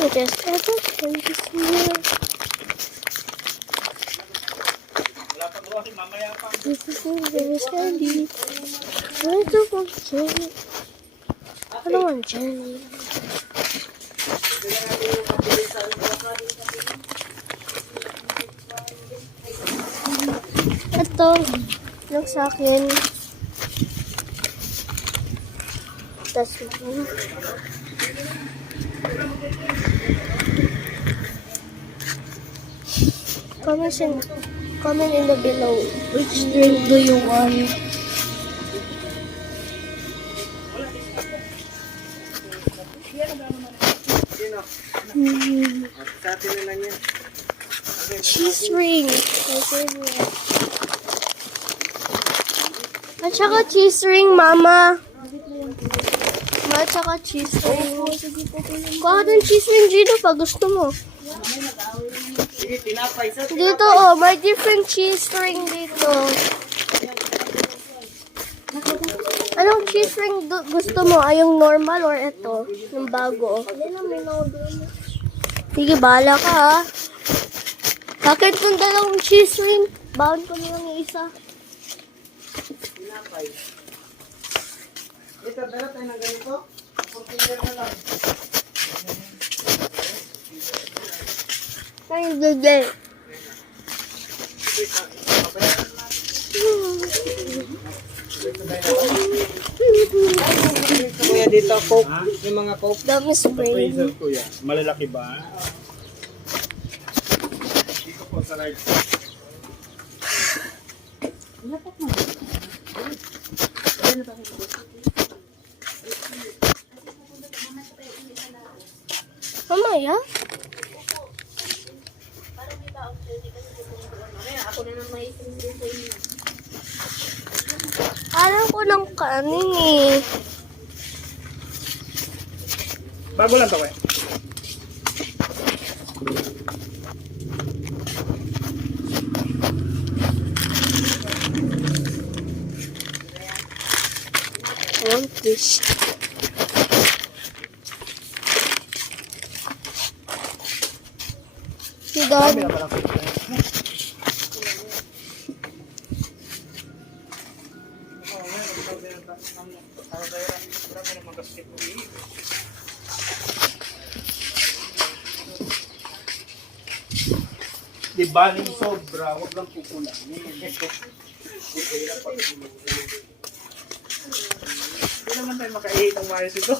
Just ever came to see you. This is a very sandy. Where's the one journey? I don't want journey. Ito, lang sa akin. Tas mo. Comment in the below which drink do you want. Cheese ring. My favorite. At saka cheese ring, mama. At saka cheese ring. Kuha din cheese ring, Gino, pag gusto mo. Dito, oh, may different cheese ring dito. Anong cheese ring gusto mo? Ay, yung normal or ito? Yung bago? Sige, bahala ka, ha? Bakit itong dalawang cheese ring? Baon ko na lang yung isa. Ito, dala tayo ng ganito. Pag-finger na lang. Ay, gede. Kuya, dito, Coke. Yung mga Coke. Dami spray. Kuya, malalaki ba? Dito po sa right. Mamaya? Alam ko ng kanin eh. Bago lang to, kuya. One fish. Si Dad. Di baling sobra, huwag lang kukulang. Hindi naman tayo makaihit ang mayos ito.